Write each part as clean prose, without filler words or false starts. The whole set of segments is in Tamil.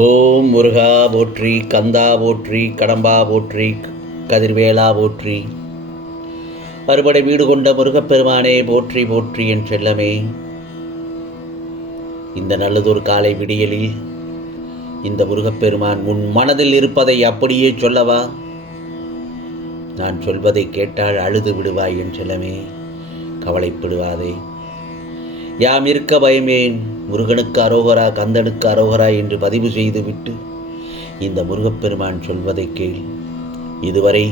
ஓம் முருகா போற்றி, கந்தா போற்றி, கடம்பா போற்றி, கதிர்வேலா போற்றி. அறுபடை வீடு கொண்ட முருகப்பெருமானே போற்றி போற்றி என் செல்லமே. இந்த நல்லதொரு காலை விடியலில் இந்த முருகப்பெருமான் உன் மனதில் இருப்பதை அப்படியே சொல்லவா? நான் சொல்வதை கேட்டால் அழுது விடுவாய் என் செல்லமே. கவலைப்படுவாதே. யாம் இருக்க பயமேன். முருகனுக்கு அரோகரா, கந்தனுக்கு அரோகரா என்று பதிவு செய்துவிட்டு இந்த முருகப்பெருமான் சொல்வதை கேள். இதுவரை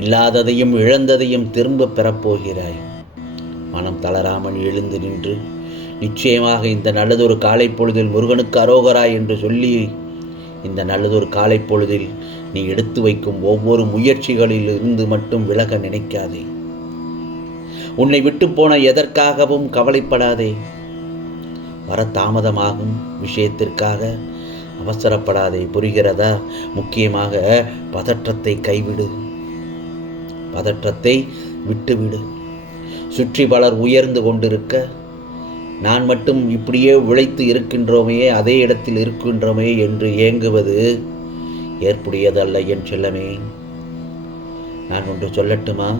இல்லாததையும் இழந்ததையும் திரும்ப பெறப்போகிறாய். மனம் தளராமல் எழுந்து நின்று நிச்சயமாக இந்த நல்லதொரு காலை பொழுதில் முருகனுக்கு அரோகரா என்று சொல்லி இந்த நல்லதொரு காலை பொழுதில் நீ எடுத்து வைக்கும் ஒவ்வொரு முயற்சிகளில் இருந்து மட்டும் விலக நினைக்காதே. உன்னை விட்டு போன எதற்காகவும் கவலைப்படாதே. வர தாமதமாகும் விஷயத்திற்காக அவசரப்படாதே. புரிகிறதா? முக்கியமாக பதற்றத்தை கைவிடு, பதற்றத்தை விட்டுவிடு. சுற்றி பலர் உயர்ந்து கொண்டிருக்க நான் மட்டும் இப்படியே உழைத்து இருக்கின்றோமே, அதே இடத்தில் இருக்கின்றோமே என்று ஏங்குவது ஏற்புடையதல்ல என் செல்லமே. நான் ஒன்று சொல்லட்டுமா?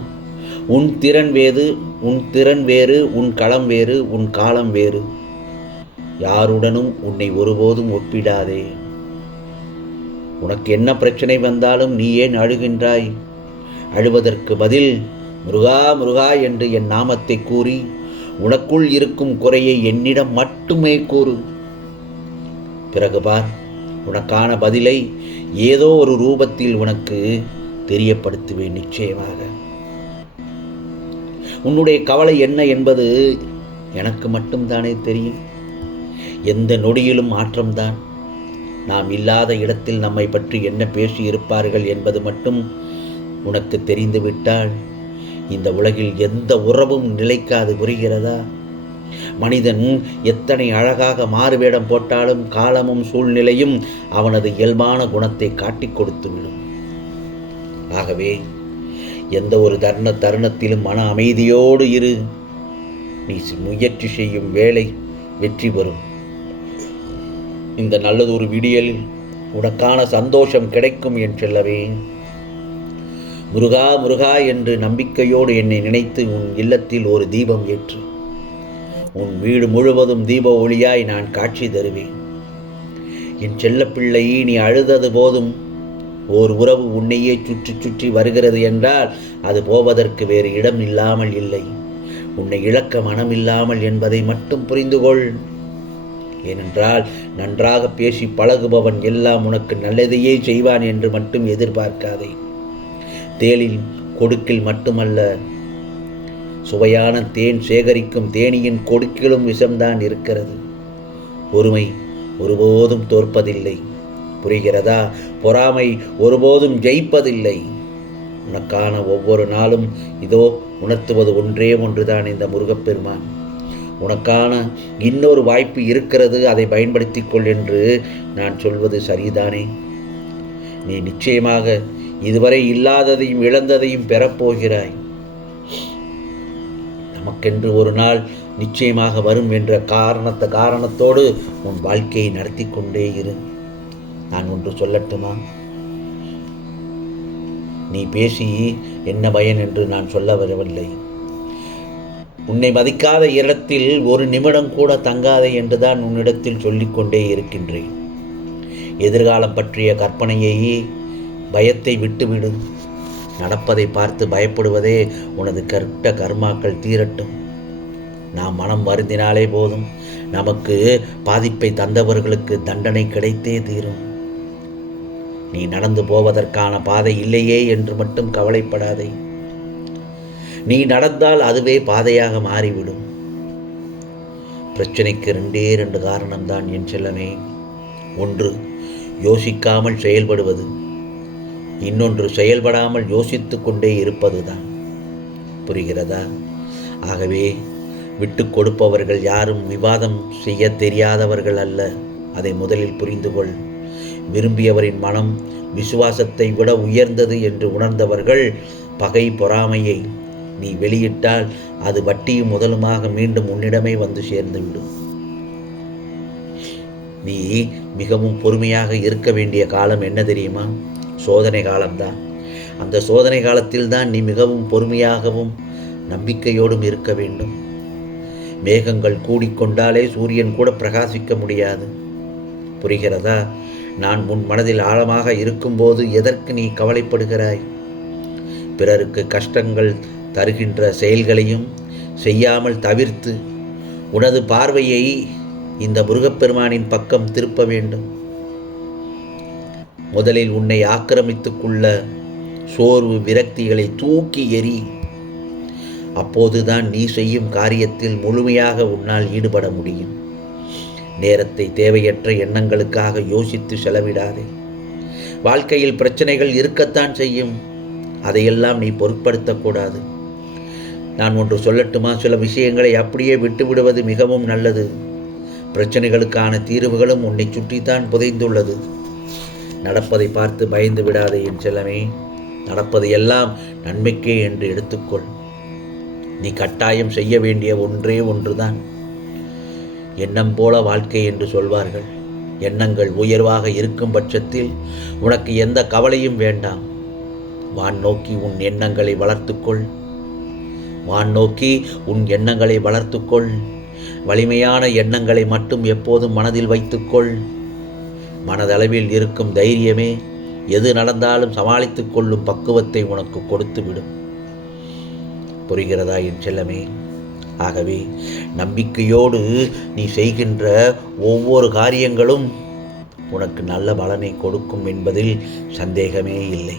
உன் திறன் வேறு, உன் களம் வேறு, உன் காலம் வேறு. யாருடனும் உன்னை ஒருபோதும் ஒப்பிடாதே. உனக்கு என்ன பிரச்சனை வந்தாலும் நீ ஏன் அழுகின்றாய்? அழுவதற்கு பதில் முருகா முருகா என்று என் நாமத்தை கூறி உனக்குள் இருக்கும் குறையை என்னிடம் மட்டுமே கூறு. பிறகு பார், உனக்கான பதிலை ஏதோ ஒரு ரூபத்தில் உனக்கு தெரியப்படுத்துவேன் நிச்சயமாக. உன்னுடைய கவலை என்ன என்பது எனக்கு மட்டும்தானே தெரியும். எந்த நொடியிலும் மாற்றம்தான். நாம் இல்லாத இடத்தில் நம்மை பற்றி என்ன பேசி இருப்பார்கள் என்பது மட்டும் உனக்கு தெரிந்துவிட்டால் இந்த உலகில் எந்த உறவும் நிலைக்காது. புரிகிறதா? மனிதன் எத்தனை அழகாக மாறுவேடம் போட்டாலும் காலமும் சூழ்நிலையும் அவனது இயல்பான குணத்தை காட்டிக் கொடுத்துவிடும். ஆகவே எந்த ஒரு தருணத்திலும் மன அமைதியோடு இரு. நீ முயற்சி செய்யும் வேலை வெற்றி பெறும். இந்த நல்லதொரு விடியலில் உனக்கான சந்தோஷம் கிடைக்கும் என் செல்லவே. முருகா முருகா என்று நம்பிக்கையோடு என்னை நினைத்து உன் இல்லத்தில் ஒரு தீபம் ஏற்று. உன் வீடு முழுவதும் தீப ஒளியாய் நான் காட்சி தருவேன். என் செல்லப்பிள்ளை, நீ அழுதது போதும். ஓர் உறவு உன்னையே சுற்றி சுற்றி வருகிறது என்றால் அது போவதற்கு வேறு இடம் இல்லாமல் இல்லை. உன்னை இழக்க மனமில்லாமல் என்பதை மட்டும் புரிந்துகொள். ஏனென்றால் நன்றாக பேசி பழகுபவன் எல்லாம் உனக்கு நல்லதையே செய்வான் என்று மட்டும் எதிர்பார்க்காதே. தேனில் கொடுக்கில் மட்டுமல்ல, சுவையான தேன் சேகரிக்கும் தேனியின் கொடுக்கிலும் விஷம்தான் இருக்கிறது. பொறுமை ஒருபோதும் தோற்பதில்லை. புரிகிறதா? பொறாமை ஒருபோதும் ஜெயிப்பதில்லை. உனக்கான ஒவ்வொரு நாளும் இதோ உணர்த்துவது ஒன்றே ஒன்றுதான் இந்த முருகப்பெருமான். உனக்கான இன்னொரு வாய்ப்பு இருக்கிறது, அதை பயன்படுத்திக் கொள் என்று நான் சொல்வது சரிதானே? நீ நிச்சயமாக இதுவரை இல்லாததையும் இழந்ததையும் பெறப்போகிறாய். நமக்கென்று ஒரு நாள் நிச்சயமாக வரும் என்ற காரணத்தோடு உன் வாழ்க்கையை நடத்தி கொண்டே இரு. நான் ஒன்று சொல்லட்டுமா? நீ பேசி என்ன பயன் என்று நான் சொல்ல வரவில்லை. உன்னை மதிக்காத இடத்தில் ஒரு நிமிடம் கூட தங்காதே என்றுதான் உன்னிடத்தில் சொல்லிக்கொண்டே இருக்கின்றேன். எதிர்காலம் பற்றிய கற்பனையை, பயத்தை விட்டுவிடு. நடப்பதை பார்த்து பயப்படுவதே உனது கெட்ட கர்மாக்கள் தீரட்டும். நாம் மனம் வருந்தினாலே போதும், நமக்கு பாதிப்பை தந்தவர்களுக்கு தண்டனை கிடைத்தே தீரும். நீ நடந்து போவதற்கான பாதை இல்லையே என்று மட்டும் கவலைப்படாதே. நீ நடந்தால் அதுவே பாதையாக மாறிவிடும். பிரச்சனைக்கு ரெண்டு காரணம்தான் என் செல்லமே. ஒன்று யோசிக்காமல் செயல்படுவது, இன்னொன்று செயல்படாமல் யோசித்து கொண்டே இருப்பதுதான். புரிகிறதா? ஆகவே விட்டு கொடுப்பவர்கள் யாரும் விவாதம் செய்ய தெரியாதவர்கள் அல்ல. அதை முதலில் புரிந்துகொள். விரும்பியவரின் மனம் விசுவாசத்தை விட உயர்ந்தது என்று உணர்ந்தவர்கள் பகை பொறாமையை நீ வெளியிட்டால் அது வட்டியும் முதலுமாக மீண்டும் உன்னிடமே வந்து சேர்ந்துவிடும். நீ மிகவும் பொறுமையாக இருக்க வேண்டிய காலம் என்ன தெரியுமா? சோதனை காலம்தான். அந்த சோதனை காலத்தில் தான் நீ மிகவும் பொறுமையாகவும் நம்பிக்கையோடும் இருக்க வேண்டும். மேகங்கள் கூடிக்கொண்டாலே சூரியன் கூட பிரகாசிக்க முடியாது. புரிகிறதா? நான் உன் மனதில் ஆழமாக இருக்கும்போது எதற்கு நீ கவலைப்படுகிறாய்? பிறருக்கு கஷ்டங்கள் தருகின்ற செயல்களையும் செய்யாமல் தவிர்த்து உனது பார்வையை இந்த முருகப்பெருமானின் பக்கம் திருப்ப வேண்டும். முதலில் உன்னை ஆக்கிரமித்துக்குள்ள சோர்வு விரக்திகளை தூக்கி எறி. அப்போதுதான் நீ செய்யும் காரியத்தில் முழுமையாக உன்னால் ஈடுபட முடியும். நேரத்தை தேவையற்ற எண்ணங்களுக்காக யோசித்து செலவிடாதே. வாழ்க்கையில் பிரச்சனைகள் இருக்கத்தான் செய்யும். அதையெல்லாம் நீ பொருட்படுத்தக்கூடாது. நான் ஒன்று சொல்லட்டுமா? சில விஷயங்களை அப்படியே விட்டுவிடுவது மிகவும் நல்லது. பிரச்சனைகளுக்கான தீர்வுகளும் உன்னை சுற்றித்தான் புதைந்துள்ளது. நடப்பதை பார்த்து பயந்து விடாதே என் செல்லமே. நடப்பது எல்லாம் நன்மைக்கே என்று எடுத்துக்கொள். நீ கட்டாயம் செய்ய வேண்டிய ஒன்றே ஒன்றுதான். எண்ணம் போல வாழ்க்கை என்று சொல்வார்கள். எண்ணங்கள் உயர்வாக இருக்கும் பட்சத்தில் உனக்கு எந்த கவலையும் வேண்டாம். வான் நோக்கி உன் எண்ணங்களை வளர்த்துக்கொள். வான் நோக்கி உன் எண்ணங்களை வளர்த்துக்கொள். வலிமையான எண்ணங்களை மட்டும் எப்போதும் மனதில் வைத்துக்கொள். மனதளவில் இருக்கும் தைரியமே எது நடந்தாலும் சமாளித்துக் கொள்ளும் பக்குவத்தை உனக்கு கொடுத்துவிடும். புரிகிறதா என் செல்லமே? ஆகவே நம்பிக்கையோடு நீ செய்கின்ற ஒவ்வொரு காரியங்களும் உனக்கு நல்ல பலனை கொடுக்கும் என்பதில் சந்தேகமே இல்லை.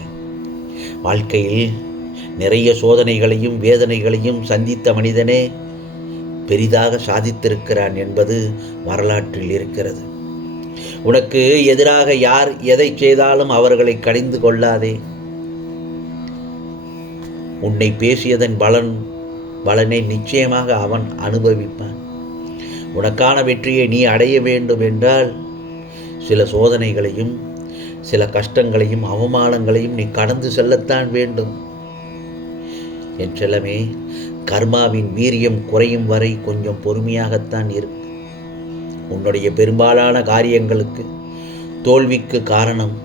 வாழ்க்கையில் நிறைய சோதனைகளையும் வேதனைகளையும் சந்தித்த மனிதனே பெரிதாக சாதித்திருக்கிறான் என்பது வரலாற்றில் இருக்கிறது. உனக்கு எதிராக யார் எதை செய்தாலும் அவர்களை கடிந்து கொள்ளாதே. உன்னை பேசியதன் பலனை நிச்சயமாக அவன் அனுபவிப்பான். உனக்கான வெற்றியை நீ அடைய வேண்டும் என்றால் சில சோதனைகளையும் சில கஷ்டங்களையும் அவமானங்களையும் நீ கடந்து செல்லத்தான் வேண்டும். என் செல்லமே, கர்மாவின் வீரியம் குறையும் வரை கொஞ்சம் பொறுமையாகத்தான் இருக்கு. உன்னுடைய பெரும்பாலான காரியங்களுக்கு தோல்விக்கு காரணம்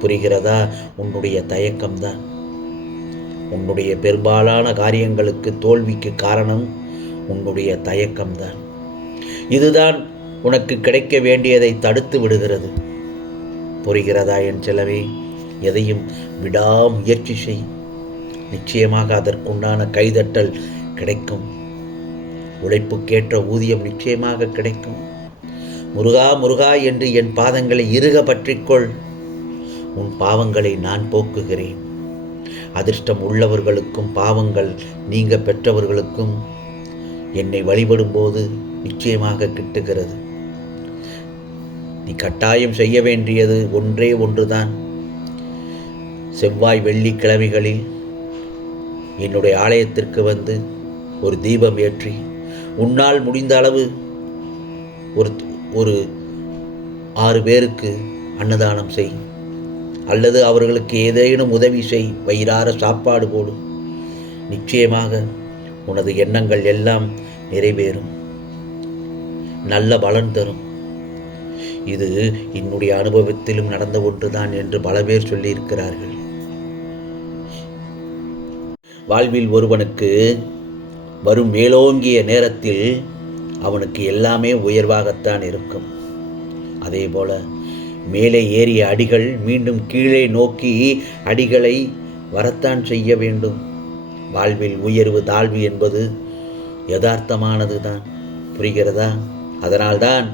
புரிகிறதா? உன்னுடைய தயக்கம்தான். உன்னுடைய பெரும்பாலான காரியங்களுக்கு தோல்விக்கு காரணம் உன்னுடைய தயக்கம்தான். இதுதான் உனக்கு கிடைக்க வேண்டியதை தடுத்து விடுகிறது. புரிகிறதா என் செல்லவே? எதையும் விடாமுயற்சி செய். நிச்சயமாக அதற்குண்டான கைதட்டல் கிடைக்கும். உழைப்புக்கேற்ற ஊதியம் நிச்சயமாக கிடைக்கும். முருகா முருகா என்று என் பாதங்களை இறுக பற்றிக்கொள். உன் பாவங்களை நான் போக்குகிறேன். அதிர்ஷ்டம் உள்ளவர்களுக்கும் பாவங்கள் நீங்க பெற்றவர்களுக்கும் என்னை வழிபடும்போது நிச்சயமாக கிட்டுகிறது. நீ கட்டாயம் செய்ய வேண்டியது ஒன்றே ஒன்றுதான். செவ்வாய் வெள்ளிக்கிழமைகளில் என்னுடைய ஆலயத்திற்கு வந்து ஒரு தீபம் ஏற்றி உன்னால் முடிந்த அளவு ஒரு 6 பேருக்கு அன்னதானம் செய், அல்லது அவர்களுக்கு ஏதேனும் உதவி செய். வயிறார சாப்பாடு போடு. நிச்சயமாக உனது எண்ணங்கள் எல்லாம் நிறைவேறும். நல்ல பலன் தரும். இது என்னுடைய அனுபவத்திலும் நடந்த ஒன்றுதான் என்று பல பேர் சொல்லியிருக்கிறார்கள். வாழ்வில் ஒருவனுக்கு வரும் மேலோங்கிய நேரத்தில் அவனுக்கு எல்லாமே உயர்வாகத்தான் இருக்கும். அதேபோல மேலே ஏறிய அடிகள் மீண்டும் கீழே நோக்கி அடிகளை வரத்தான் செய்ய வேண்டும். வாழ்வில் உயர்வு தாழ்வு என்பது யதார்த்தமானது தான். புரிகிறதா? அதனால்தான்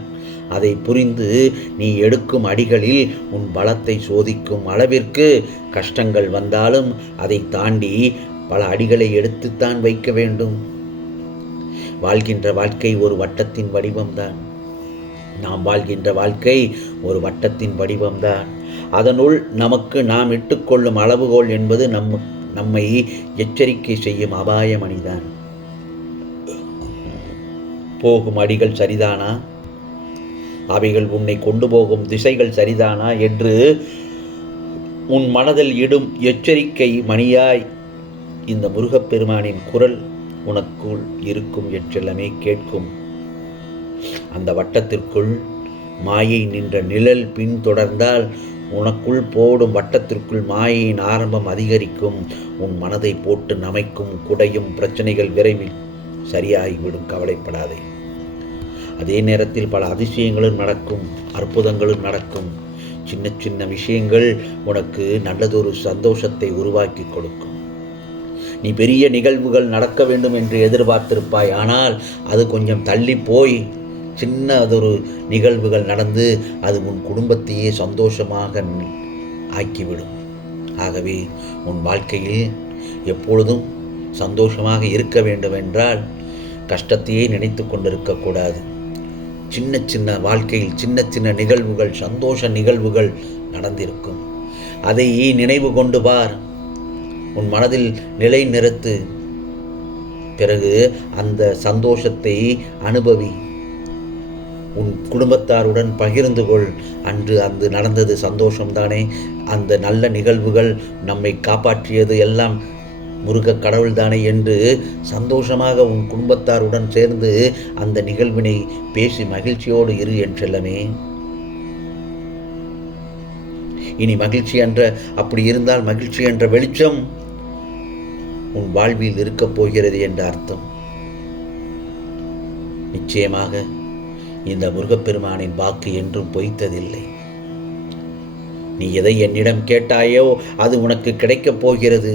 அதை புரிந்து நீ எடுக்கும் அடிகளில் உன் பலத்தை சோதிக்கும் அளவிற்கு கஷ்டங்கள் வந்தாலும் அதை தாண்டி பல அடிகளை எடுத்துத்தான் வைக்க வேண்டும். வாழ்கின்ற வாழ்க்கை ஒரு வட்டத்தின் வடிவம்தான். நாம் வாழ்கின்ற வாழ்க்கை ஒரு வட்டத்தின் வடிவம்தான். அதனுள் நமக்கு நாம் இட்டுக்கொள்ளும் அளவுகோல் என்பது நம்மை எச்சரிக்கை செய்யும் அபாயமணிதான். போகும் அடிகள் சரிதானா, அவைகள் உன்னை கொண்டு போகும் திசைகள் சரிதானா என்று உன் மனதில் இடும் எச்சரிக்கை மணியாய் இந்த முருகப்பெருமானின் குரல் உனக்குள் இருக்கும் என்றெல்லாமே கேட்கும். அந்த வட்டத்திற்குள் மாயை நின்ற நிழல் பின் தொடர்ந்தால் உனக்குள் போடும் வட்டத்திற்குள் மாயையின் ஆரம்பம் அதிகரிக்கும். உன் மனதை போட்டு நமைக்கும் குடையும் பிரச்சனைகள் விரைவில் சரியாகிவிடும், கவலைப்படாதே. அதே நேரத்தில் பல அதிசயங்களும் நடக்கும், அற்புதங்களும் நடக்கும். சின்ன சின்ன விஷயங்கள் உனக்கு நல்லதொரு சந்தோஷத்தை உருவாக்கி கொடுக்கும். நீ பெரிய நிகழ்வுகள் நடக்க வேண்டும் என்று எதிர்பார்த்திருப்பாய், ஆனால் அது கொஞ்சம் தள்ளி போய் சின்னதொரு நிகழ்வுகள் நடந்து அது உன் குடும்பத்தையே சந்தோஷமாக ஆக்கிவிடும். ஆகவே உன் வாழ்க்கையில் எப்பொழுதும் சந்தோஷமாக இருக்க வேண்டும் என்றால் கஷ்டத்தையே நினைத்து கொண்டிருக்கக்கூடாது. சின்ன சின்ன வாழ்க்கையில் சின்ன சின்ன நிகழ்வுகள், சந்தோஷ நிகழ்வுகள் நடந்திருக்கும். அதை நினைவு கொண்டு பார், உன் மனதில் நிலை நிறுத்து. பிறகு அந்த சந்தோஷத்தை அனுபவி, உன் குடும்பத்தாருடன் பகிர்ந்து கொள். அன்று அந்த நடந்தது சந்தோஷம்தானே, அந்த நல்ல நிகழ்வுகள் நம்மை காப்பாற்றியது எல்லாம் முருக கடவுள்தானே என்று சந்தோஷமாக உன் குடும்பத்தாருடன் சேர்ந்து அந்த நிகழ்வினை பேசி மகிழ்ச்சியோடு இரு என் செல்லமே. இனி மகிழ்ச்சி என்ற அப்படி இருந்தால் மகிழ்ச்சி என்ற வெளிச்சம் உன் வாழ்வில் இருக்கப் போகிறது என்ற அர்த்தம். நிச்சயமாக இந்த முருகப்பெருமானின் வாக்கு என்றும் பொய்த்ததில்லை. நீ எதை என்னிடம் கேட்டாயோ அது உனக்கு கிடைக்கப் போகிறது.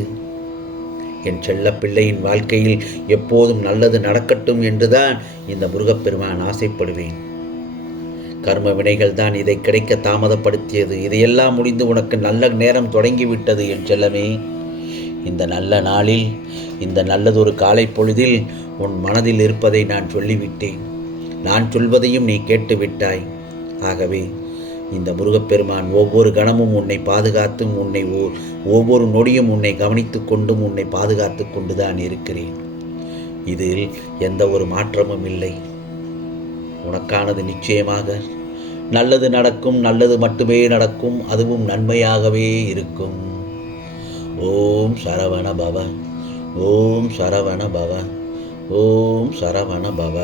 என் செல்ல பிள்ளையின் வாழ்க்கையில் எப்போதும் நல்லது நடக்கட்டும் என்றுதான் இந்த முருகப்பெருமான் ஆசைப்படுவேன். கர்ம வினைகள் தான் இதை கிடைக்க தாமதப்படுத்தியது. இதையெல்லாம் முடிந்து உனக்கு நல்ல நேரம் தொடங்கிவிட்டது என் செல்லமே. இந்த நல்ல நாளில், இந்த நல்லதொரு காலை பொழுதில் உன் மனதில் இருப்பதை நான் சொல்லிவிட்டேன். நான் சொல்வதையும் நீ கேட்டுவிட்டாய். ஆகவே இந்த முருகப்பெருமான் ஒவ்வொரு கணமும் உன்னை பாதுகாத்தும் உன்னை ஒவ்வொரு நொடியும் உன்னை கவனித்து கொண்டும் உன்னை பாதுகாத்து கொண்டுதான் இருக்கிறேன். இதில் எந்த ஒரு மாற்றமும் இல்லை. உனக்கானது நிச்சயமாக நல்லது நடக்கும், நல்லது மட்டுமே நடக்கும், அதுவும் நன்மையாகவே இருக்கும். ஓம் சரவண பவ, ஓம் சரவண பவ, ஓம் சரவண பவ.